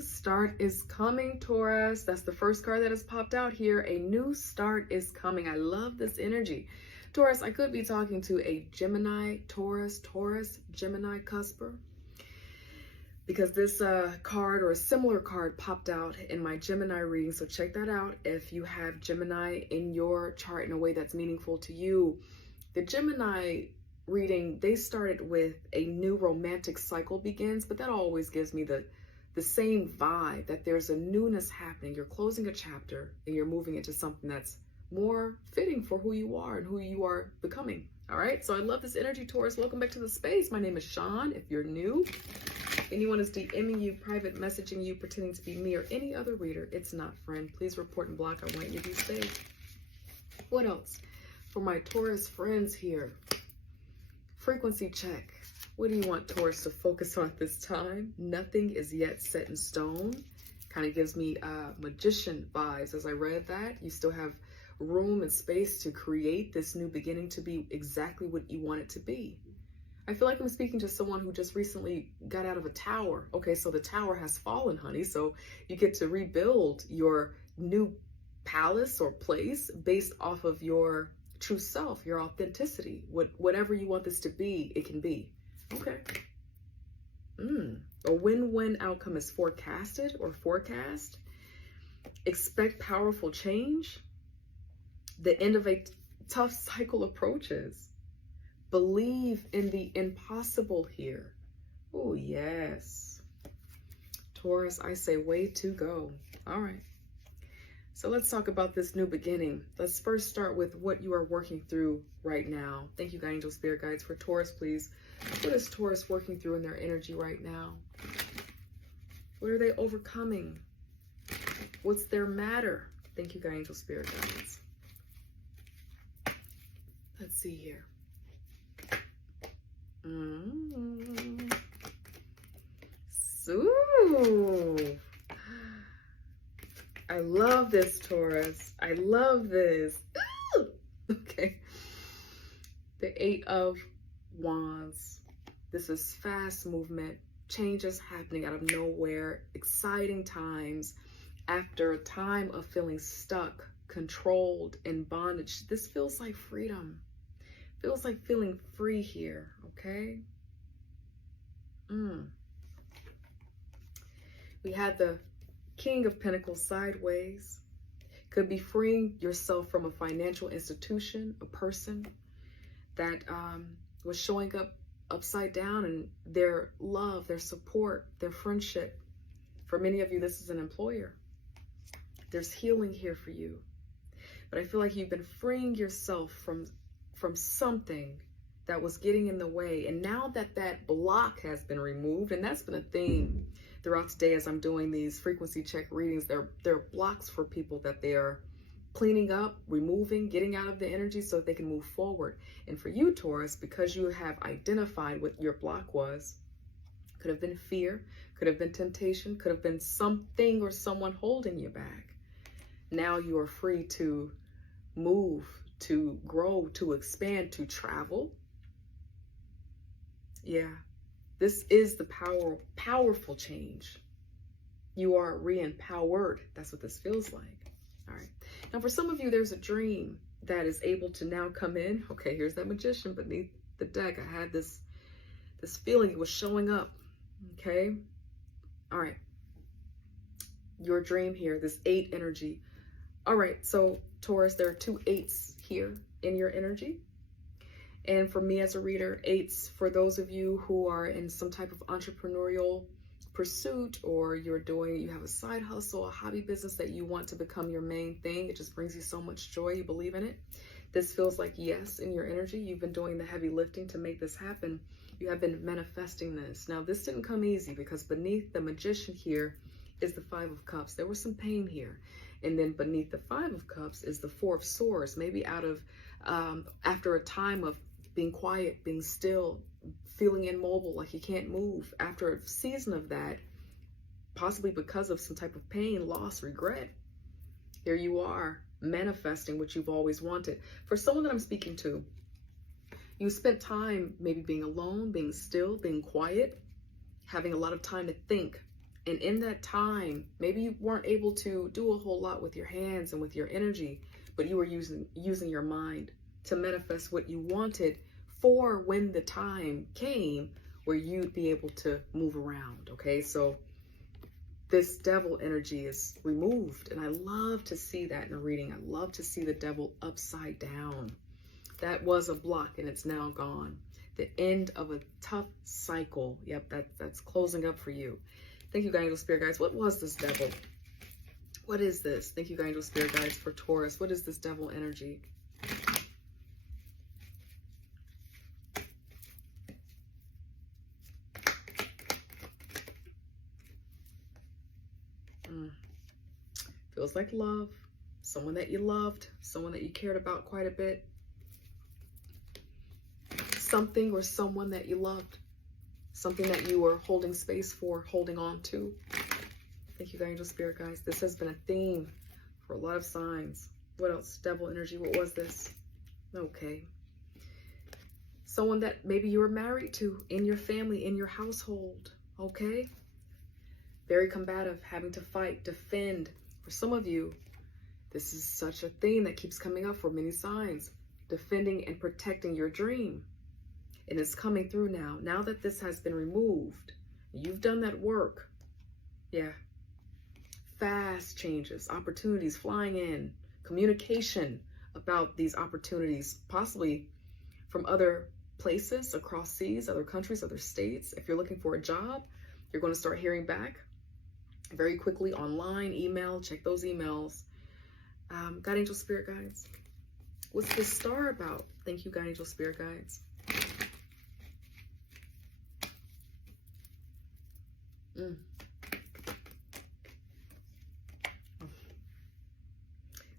new start is coming, Taurus. That's the first card that has popped out here. A new start is coming. I love this energy. Taurus, I could be talking to a Gemini, Taurus, Gemini cusper, because this card or a similar card popped out in my Gemini reading. So check that out if you have Gemini in your chart in a way that's meaningful to you. The Gemini reading, they started with a new romantic cycle begins, but that always gives me the same vibe that there's a newness happening. You're closing a chapter and you're moving into something that's more fitting for who you are and who you are becoming. All right, so I love this energy, Taurus. Welcome back to the space. My name is Sean. If you're new, anyone is DMing you, private messaging you, pretending to be me or any other reader, it's not, friend. Please report and block. I want you to be safe. What else? For my Taurus friends here, frequency check. What do you want Taurus to focus on at this time? Nothing is yet set in stone. Kind of gives me magician vibes as I read that. You still have room and space to create this new beginning to be exactly what you want it to be. I feel like I'm speaking to someone who just recently got out of a tower. Okay, so the tower has fallen, honey. So you get to rebuild your new palace or place based off of your true self, your authenticity. Whatever you want this to be, it can be. Okay. A win-win outcome is forecasted or forecast. Expect powerful change. The end of a tough cycle approaches. Believe in the impossible here. Oh, yes. Taurus, I say way to go. All right. So let's talk about this new beginning. Let's first start with what you are working through right now. Thank you, God, angel, spirit guides. For Taurus, please. What is Taurus working through in their energy right now? What are they overcoming? What's their matter? Thank you, God, angel, spirit guides. Let's see here. So, I love this, Taurus. I love this. Ooh! Okay. The 8 of Wands. This is fast movement, changes happening out of nowhere, exciting times. After a time of feeling stuck, controlled, in bondage, this feels like freedom. Feels like feeling free here, okay? We had the King of Pentacles sideways. Could be freeing yourself from a financial institution, a person that was showing up upside down, and their love, their support, their friendship. For many of you, this is an employer. There's healing here for you. But I feel like you've been freeing yourself from something that was getting in the way. And now that that block has been removed, and that's been a theme throughout today as I'm doing these frequency check readings, there are blocks for people that they are cleaning up, removing, getting out of the energy so that they can move forward. And for you, Taurus, because you have identified what your block was, could have been fear, could have been temptation, could have been something or someone holding you back. Now you are free to move, to grow, to expand, to travel. Yeah, this is the powerful change. You are re-empowered. That's what this feels like. All right. Now, for some of you, there's a dream that is able to now come in. Okay, here's that magician beneath the deck. I had this feeling it was showing up. Okay. All right. Your dream here, this 8 energy. All right. So Taurus, there are 2 8s here in your energy. And for me as a reader, 8s for those of you who are in some type of entrepreneurial pursuit, or you have a side hustle, a hobby business that you want to become your main thing. It just brings you so much joy. You believe in it. This feels like yes in your energy. You've been doing the heavy lifting to make this happen. You have been manifesting this. Now, this didn't come easy because beneath the magician here is the 5 of Cups. There was some pain here. And then beneath the 5 of Cups is the 4 of Swords, maybe out of, after a time of being quiet, being still, feeling immobile, like you can't move. After a season of that, possibly because of some type of pain, loss, regret, here you are manifesting what you've always wanted. For someone that I'm speaking to, you spent time maybe being alone, being still, being quiet, having a lot of time to think And in that time, maybe you weren't able to do a whole lot with your hands and with your energy, but you were using your mind to manifest what you wanted for when the time came where you'd be able to move around. Okay, so this devil energy is removed, and I love to see that in a reading. I love to see the devil upside down. That was a block, and it's now gone. The end of a tough cycle. Yep, that's closing up for you. Thank you, Angel Spirit Guides. What was this devil? What is this? Thank you, Angel Spirit Guides, for Taurus. What is this devil energy? Feels like love. Someone that you loved. Someone that you cared about quite a bit. Something or someone that you loved. Something that you were holding space for, holding on to. Thank you, Angel Spirit Guides. This has been a theme for a lot of signs. What else? Devil energy. What was this? Okay. Someone that maybe you were married to in your family, in your household. Okay. Very combative, having to fight, defend. For some of you, this is such a theme that keeps coming up for many signs. Defending and protecting your dream. And it's coming through now. Now that this has been removed, you've done that work. Yeah. Fast changes, opportunities flying in, communication about these opportunities, possibly from other places, across seas, other countries, other states. If you're looking for a job, you're going to start hearing back very quickly online, email, check those emails. God, Angel Spirit Guides. What's this star about? Thank you, God, Angel Spirit Guides.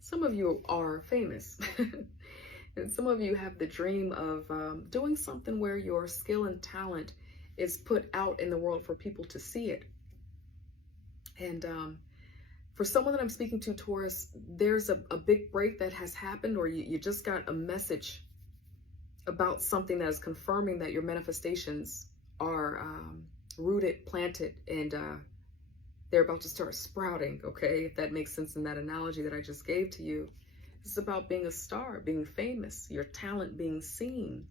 Some of you are famous. And some of you have the dream of doing something where your skill and talent is put out in the world for people to see it. And for someone that I'm speaking to, Taurus, there's a big break that has happened, or you just got a message about something that is confirming that your manifestations are rooted, planted, and they're about to start sprouting, okay? If that makes sense in that analogy that I just gave to you. This is about being a star, being famous, your talent being seen,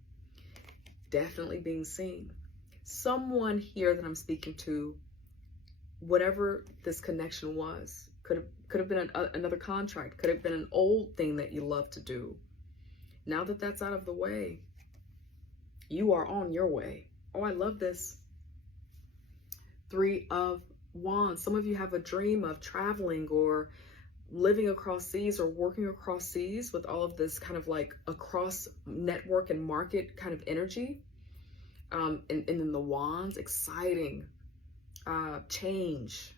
definitely being seen. Someone here that I'm speaking to, whatever this connection was, could have been another contract, could have been an old thing that you love to do. Now that that's out of the way, you are on your way. Oh, I love this. 3 of Wands. Some of you have a dream of traveling or living across seas or working across seas with all of this kind of like across network and market kind of energy. And then the Wands, exciting. Change.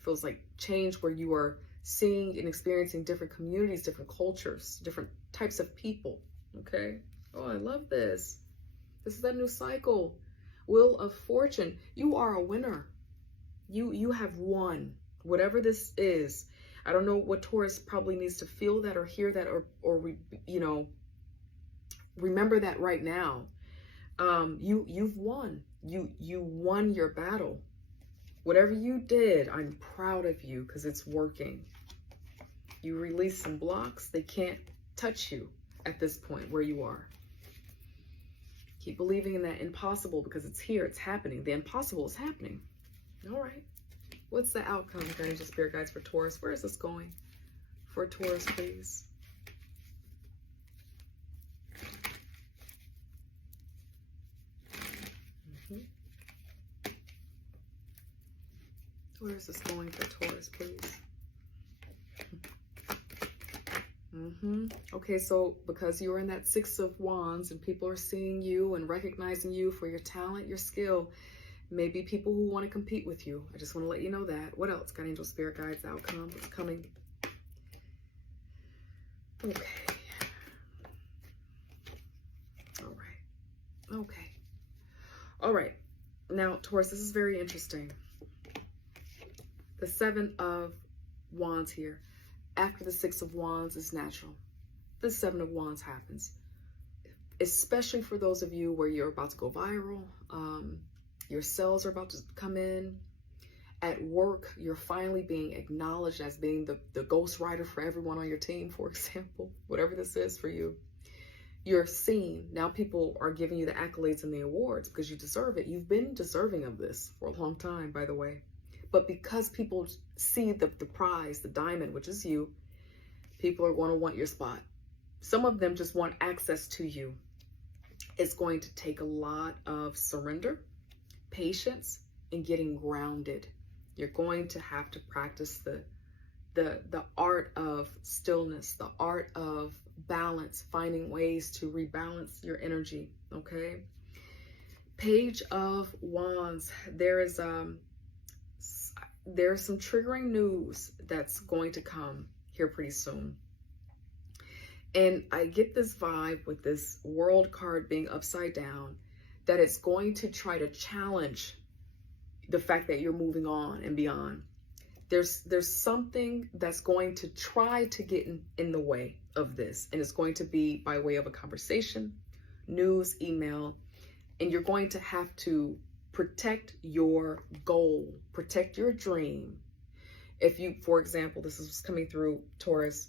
Feels like change where you are seeing and experiencing different communities, different cultures, different types of people. Okay. Oh, I love this. This is that new cycle. Wheel of Fortune. You are a winner. You have won. Whatever this is. I don't know what Taurus probably needs to feel that or hear that or you know, remember that right now. You've won. You won your battle. Whatever you did, I'm proud of you because it's working. You release some blocks. They can't touch you at this point where you are. Keep believing in that impossible because it's here. It's happening. The impossible is happening. All right. What's the outcome, Angel Spirit Guides, for Taurus? Where is this going? For Taurus, please. Where is this going for Taurus, please? Okay, so because you're in that 6 of Wands and people are seeing you and recognizing you for your talent, your skill, maybe people who want to compete with you. I just want to let you know that. What else? God, Angel Spirit Guides, outcome. What's coming? Okay. All right. Okay. All right. Now, Taurus, this is very interesting. The 7 of Wands here. After the 6 of Wands is natural. The 7 of Wands happens. Especially for those of you where you're about to go viral. Your sales are about to come in. At work, you're finally being acknowledged as being the ghostwriter for everyone on your team, for example, whatever this is for you. You're seen. Now people are giving you the accolades and the awards because you deserve it. You've been deserving of this for a long time, by the way. But because people see the prize, the diamond, which is you, people are going to want your spot. Some of them just want access to you. It's going to take a lot of surrender, patience, and getting grounded. You're going to have to practice the art of stillness, the art of balance, finding ways to rebalance your energy, okay? Page of Wands. There's some triggering news that's going to come here pretty soon. And I get this vibe with this World card being upside down, that it's going to try to challenge the fact that you're moving on and beyond. There's something that's going to try to get in the way of this, and it's going to be by way of a conversation, news, email, and you're going to have to protect your goal, protect your dream. If you, for example, this is coming through Taurus,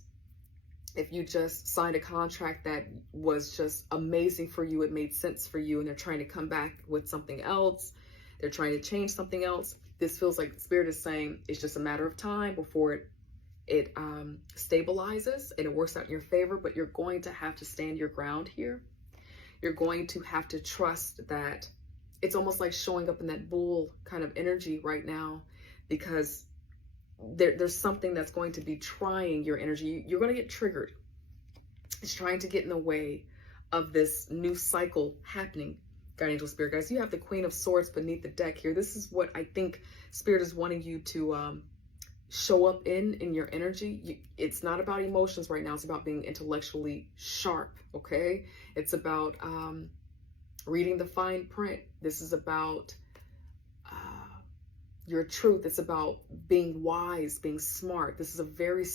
if you just signed a contract that was just amazing for you, it made sense for you, and they're trying to come back with something else, they're trying to change something else, this feels like Spirit is saying it's just a matter of time before it stabilizes and it works out in your favor. But you're going to have to stand your ground here. You're going to have to trust that it's almost like showing up in that bull kind of energy right now, because there's something that's going to be trying your energy. You're going to get triggered. It's trying to get in the way of this new cycle happening. Guardian Angel Spirit guys, you have the Queen of Swords beneath the deck here. This is what I think Spirit is wanting you to show up in your energy. It's not about emotions right now. It's about being intellectually sharp, okay? It's about reading the fine print. This is about your truth. It's about being wise, being smart. This is a very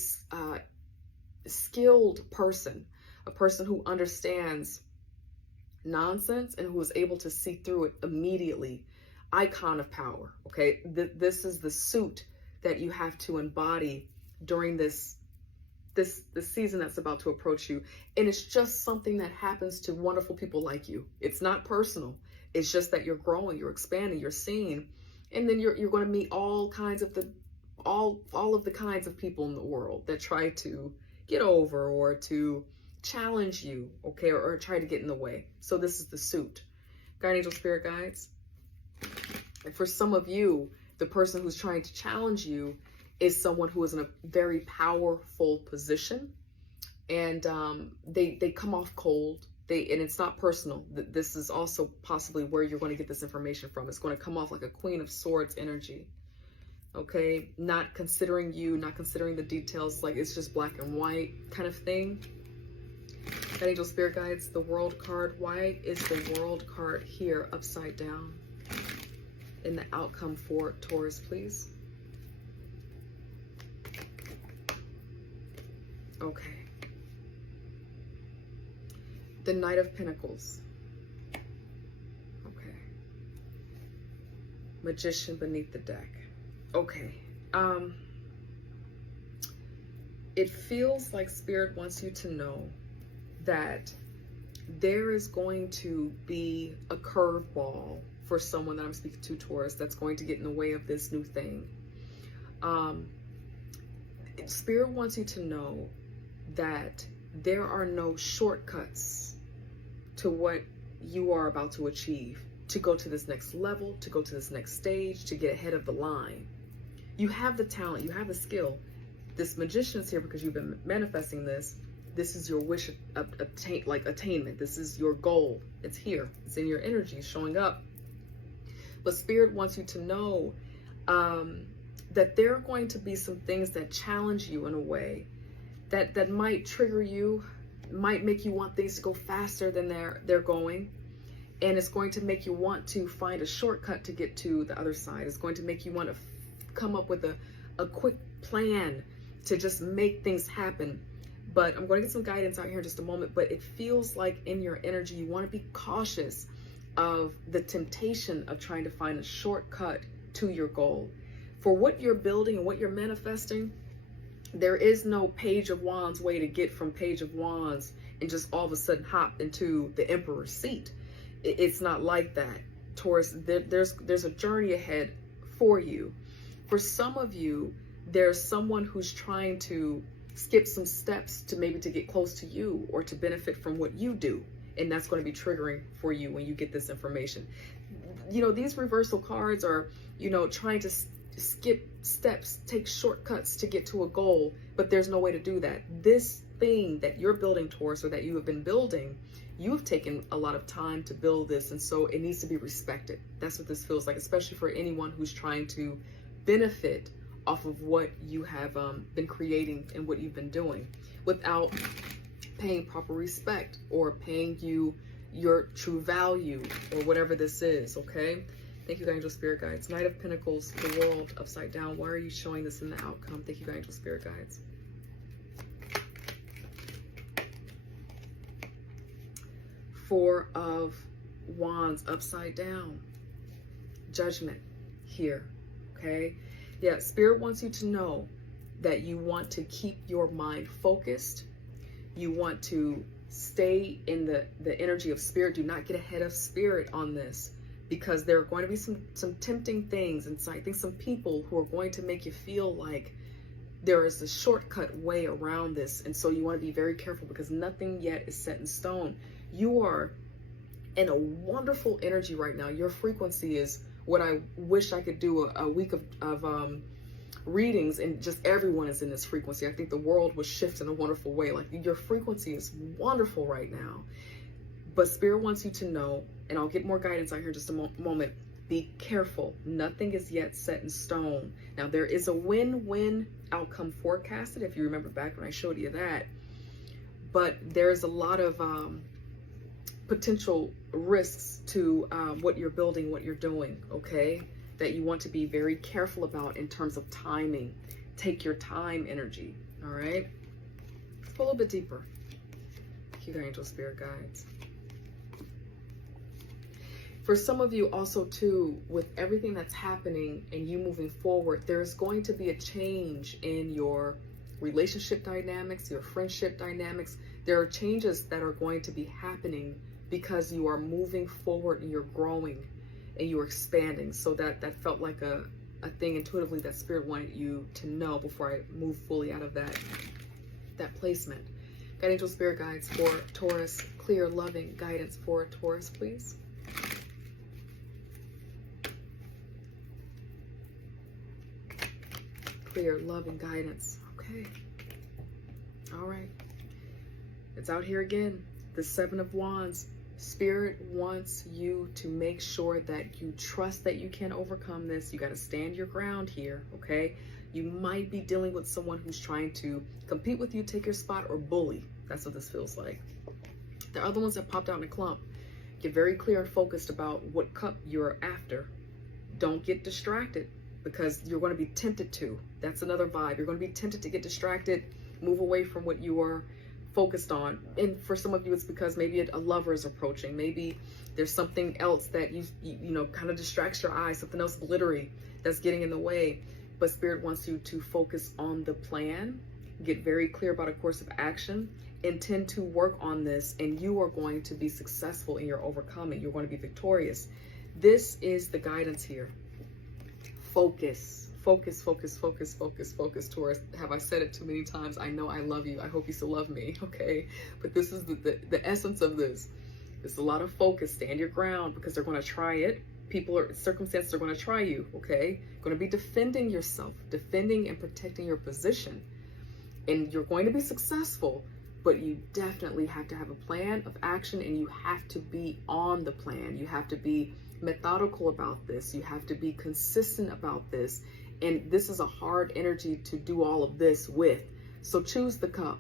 skilled person, a person who understands nonsense and who is able to see through it immediately. Icon of power, okay? This is the suit that you have to embody during this season that's about to approach you. And it's just something that happens to wonderful people like you. It's not personal. It's just that you're growing, you're expanding, you're seeing, and then you're going to meet all kinds of all of the kinds of people in the world that try to get over or to challenge you, okay, or try to get in the way. So this is the suit. Guardian Angel Spirit guides. And for some of you, the person who's trying to challenge you is someone who is in a very powerful position, and they come off cold. And it's not personal. This is also possibly where you're going to get this information from. It's going to come off like a Queen of Swords energy, okay? Not considering you, not considering the details, like it's just black and white kind of thing. Guardian Angel Spirit guides, the World card. Why is the World card here upside down in the outcome for Taurus, please? Okay. The Knight of Pentacles. Okay. Magician beneath the deck. Okay. It feels like Spirit wants you to know that there is going to be a curveball for someone that I'm speaking to, Taurus, that's going to get in the way of this new thing. Spirit wants you to know that there are no shortcuts to what you are about to achieve, to go to this next level, to go to this next stage, to get ahead of the line. You have the talent, you have the skill. This Magician's here because you've been manifesting this. This is your wish attainment. This is your goal. It's here. It's in your energy, showing up. But Spirit wants you to know that there are going to be some things that challenge you in a way that might trigger you, might make you want things to go faster than they're going. And it's going to make you want to find a shortcut to get to the other side. It's going to make you want to come up with a quick plan to just make things happen. But I'm going to get some guidance out here in just a moment. But it feels like in your energy, you want to be cautious of the temptation of trying to find a shortcut to your goal. For what you're building and what you're manifesting, there is no Page of Wands way to get from Page of Wands and just all of a sudden hop into the Emperor's seat. It's not like that, Taurus. There's a journey ahead for you. For some of you, there's someone who's trying to skip some steps to maybe to get close to you or to benefit from what you do. And that's going to be triggering for you when you get this information. You know, these reversal cards are, you know, trying to skip steps, take shortcuts to get to a goal, but there's no way to do that. This thing that you're building, Taurus, or that you have been building, you have taken a lot of time to build this, and so it needs to be respected. That's what this feels like, especially for anyone who's trying to benefit off of what you have been creating and what you've been doing without paying proper respect or paying you your true value or whatever this is. Okay, thank you, angel spirit guides. Knight of Pentacles, the world upside down. Why are you showing this in the outcome? Thank you, angel spirit guides. Four of Wands upside down. Judgment here. Okay, yeah, Spirit wants you to know that you want to keep your mind focused. You want to stay in the energy of Spirit. Do not get ahead of Spirit on this, because there are going to be some tempting things, and so I think some people who are going to make you feel like there is a shortcut way around this. And so you want to be very careful, because nothing yet is set in stone. You are in a wonderful energy right now. Your frequency is what I wish I could do a week of readings, and just everyone is in this frequency. I think the world was shifted in a wonderful way. Like, your frequency is wonderful right now. But Spirit wants you to know, and I'll get more guidance out here in just a moment, be careful. Nothing is yet set in stone. Now, there is a win-win outcome forecasted, if you remember back when I showed you that. But there's a lot of potential risks to what you're building, what you're doing, okay? That you want to be very careful about in terms of timing. Take your time energy, all right? Let's go a little bit deeper. Thank you, angel spirit guides. For some of you also too, with everything that's happening and you moving forward, there's going to be a change in your relationship dynamics, your friendship dynamics. There are changes that are going to be happening because you are moving forward and you're growing and you're expanding. So that felt like a thing intuitively that Spirit wanted you to know before I move fully out of that placement. Guide angel spirit guides for Taurus, clear, loving guidance for Taurus, please. Clear, loving guidance. Okay. All right. It's out here again. The Seven of Wands. Spirit wants you to make sure that you trust that you can overcome this. You got to stand your ground here, okay? You might be dealing with someone who's trying to compete with you, take your spot, or bully. That's what this feels like. The other ones that popped out in a clump. Get very clear and focused about what cup you're after. Don't get distracted, because you're going to be tempted to. That's another vibe. You're going to be tempted to get distracted, move away from what you are focused on. And for some of you, it's because maybe a lover is approaching. Maybe there's something else that you know kind of distracts your eyes, something else glittery that's getting in the way. But Spirit wants you to focus on the plan, get very clear about a course of action, intend to work on this, and you are going to be successful in your overcoming. You're going to be victorious. This is the guidance here. Focus. Focus, focus, focus, focus, focus, Taurus. Have I said it too many times? I know I love you. I hope you still love me, okay? But this is the essence of this. It's a lot of focus. Stand your ground, because they're going to try it. Circumstances are going to try you, okay? Going to be defending yourself, defending and protecting your position. And you're going to be successful, but you definitely have to have a plan of action, and you have to be on the plan. You have to be methodical about this. You have to be consistent about this. And this is a hard energy to do all of this with. So choose the cup.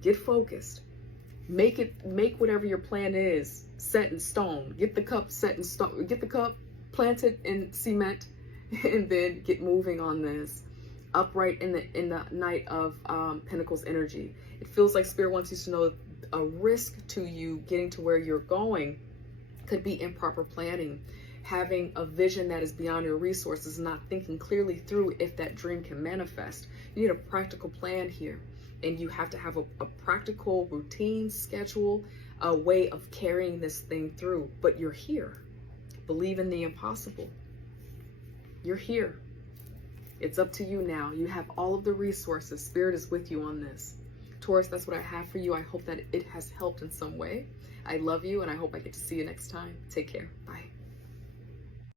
Get focused. Make whatever your plan is set in stone. Get the cup set in stone. Get the cup planted in cement, and then get moving on this. Upright in the Knight of Pentacles energy. It feels like Spirit wants you to know a risk to you getting to where you're going could be improper planning. having a vision that is beyond your resources, not thinking clearly through if that dream can manifest. You need a practical plan here, and you have to have a practical routine, schedule, a way of carrying this thing through. But you're here. Believe in the impossible. You're here. It's up to you now. You have all of the resources. Spirit is with you on this. Taurus, that's what I have for you. I hope that it has helped in some way. I love you, and I hope I get to see you next time. Take care. Bye.